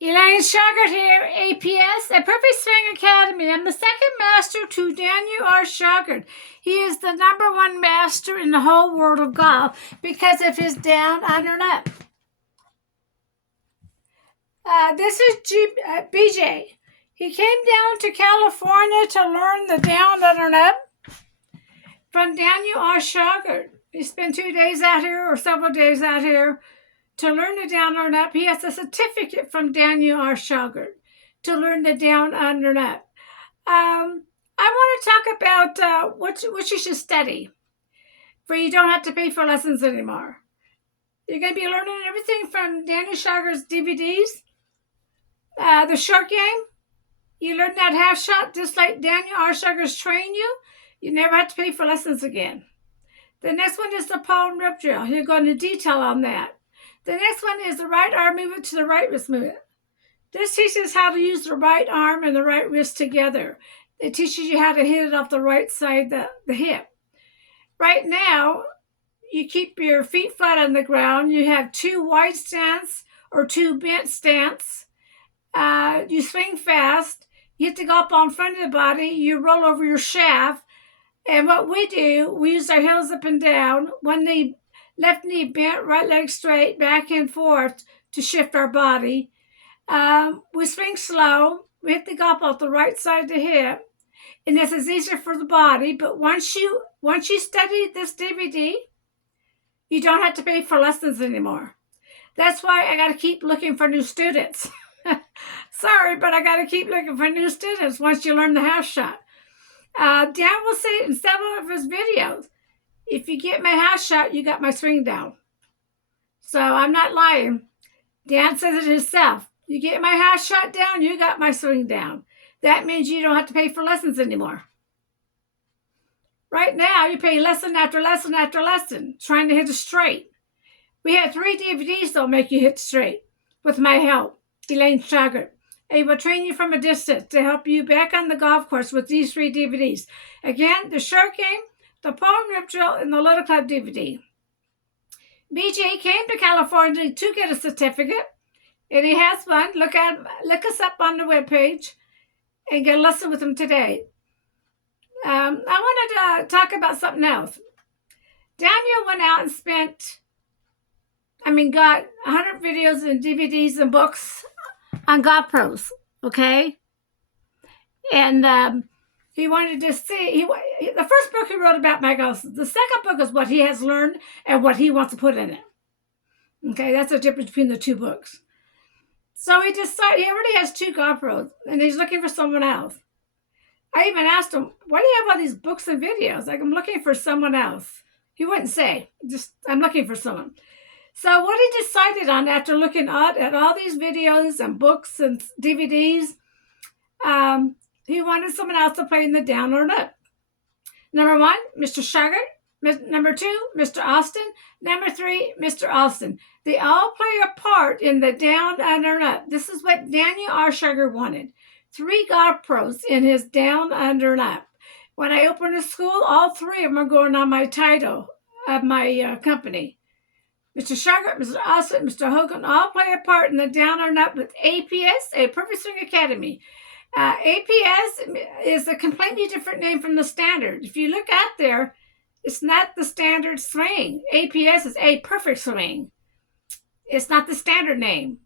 Elaine Shauger here, APS, a Perfect Swing Academy. I'm the second master to Daniel R. Shauger. He is the #1 master in the whole world of golf because of his down, under, and up. This is BJ. He came down to California to learn the down, under, and up from Daniel R. Shauger. He spent 2 days out here or several days out here to learn the down, under, and up. He has a certificate from Daniel R. Shauger to learn the down, under, and up. I want to talk about what you should study, where you don't have to pay for lessons anymore. You're going to be learning everything from Daniel Shauger's DVDs. The short game, you learn that half shot just like Daniel R. Shauger's trained you. You never have to pay for lessons again. The next one is the palm rip drill. He'll go into detail on that. The next one is the right arm movement to the right wrist movement. This teaches how to use the right arm and the right wrist together. It teaches you how to hit it off the right side, the hip. Right now, you keep your feet flat on the ground. You have 2 wide stance or 2 bent stance. You swing fast. You hit the golf ball in front of the body. You roll over your shaft. And what we do, we use our heels up and down. One knee, left knee bent, right leg straight, back and forth to shift our body. We swing slow. We hit the golf ball the right side of the hip. And this is easier for the body. But once you study this DVD, you don't have to pay for lessons anymore. That's why I got to keep looking for new students. Sorry, but I got to keep looking for new students once you learn the half shot. Dan will say it in several of his videos. If you get my half shot, you got my swing down. So I'm not lying. Dan says it himself. You get my half shot down, you got my swing down. That means you don't have to pay for lessons anymore. Right now, you pay lesson after lesson after lesson, trying to hit it straight. We have 3 DVDs that'll make you hit straight with my help, Elaine Shauger. I will train you from a distance to help you back on the golf course with these 3 DVDs. Again, the short game, the palm rip drill, and the Little Club DVD. BJ came to California to get a certificate, and he has one. Look us up on the webpage and get a lesson with him today. I wanted to talk about something else. Daniel went out and got 100 videos and DVDs and books on golf pros, okay? And he wanted to see, the first book he wrote about my golf, the second book is what he has learned and what he wants to put in it. Okay, that's the difference between the 2 books. So he decided, he already has 2 golf pros, and he's looking for someone else. I even asked him, why do you have all these books and videos? Like, I'm looking for someone else. He wouldn't say, just, I'm looking for someone. So what he decided on after looking at all these videos and books and DVDs, he wanted someone else to play in the down or up. Number 1, Mr. Shauger. Number 2, Mr. Austin. Number 3, Mr. Austin. They all play a part in the down, under, and up. This is what Daniel R. Shauger wanted. 3 golf pros in his down, under, and up. When I open a school, all 3 of them are going on my title of my company. Mr. Shauger, Mr. Austin, Mr. Hogan all play a part in the down or up with APS, a Perfect Swing Academy. APS is a completely different name from the standard. If you look out there, it's not the standard swing. APS is a perfect swing. It's not the standard name.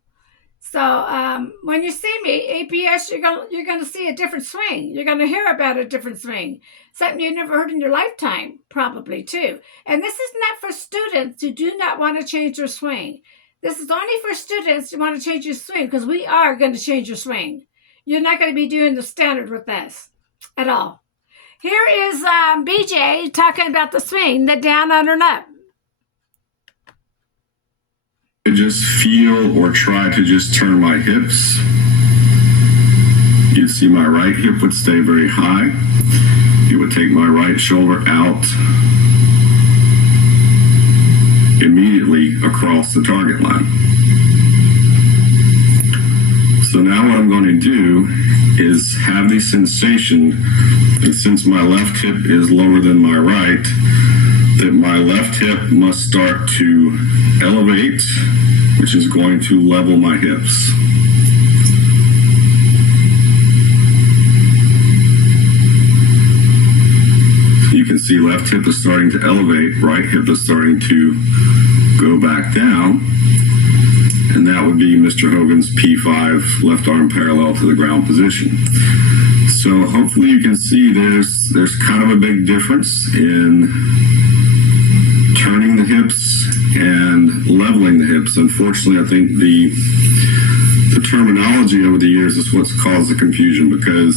So when you see me, APS, you're gonna see a different swing. You're gonna hear about a different swing. Something you've never heard in your lifetime, probably too. And this is not for students who do not want to change their swing. This is only for students who want to change your swing, because we are going to change your swing. You're not going to be doing the standard with us at all. Here is BJ talking about the swing, the down, under, and up. I just feel or try to just turn my hips. You'd see my right hip would stay very high. You would take my right shoulder out immediately across the target line. So now what I'm going to do is have the sensation that since my left hip is lower than my right, that my left hip must start to elevate, which is going to level my hips. you can see left hip is starting to elevate, right hip is starting to go back down. And that would be Mr. Hogan's P5, left arm parallel to the ground position. So hopefully you can see there's kind of a big difference in turning the hips and leveling the hips. Unfortunately, I think the terminology over the years is what's caused the confusion, because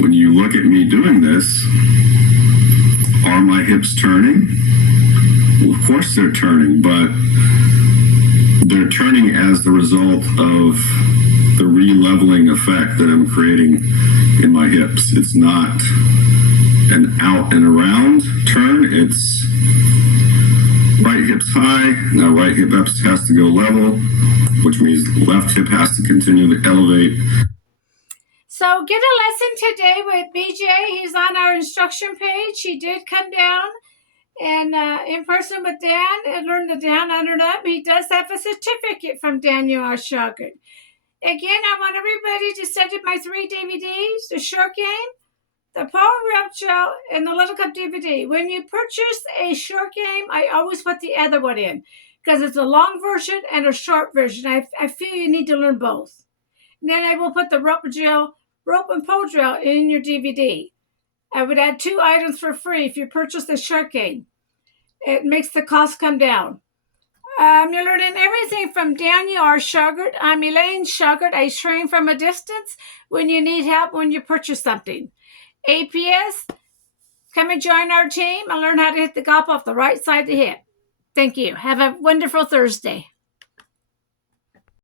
when you look at me doing this, are my hips turning? Well, of course they're turning, but they're turning as the result of the re-leveling effect that I'm creating in my hips. It's not an out and around turn. It's right hip's high. Now right hip has to go level, which means left hip has to continue to elevate. So get a lesson today with BJ. He's on our instruction page. He did come down and in person with Dan and learn the down, under, and up. He does have a certificate from Daniel R. Shauger. Again, I want everybody to send in my 3 DVDs, the short game, the Power Rep Show, and the Little Cup DVD. When you purchase a short game, I always put the other one in, because it's a long version and a short version. I feel you need to learn both. And then I will put the rope and pole drill in your DVD. I would add 2 items for free if you purchase the short game. It makes the cost come down. You're learning everything from Daniel R. Shauger. I'm Elaine Shauger. I train from a distance when you need help when you purchase something. APS, come and join our team and learn how to hit the golf off the right side of the hip. Thank you. Have a wonderful Thursday.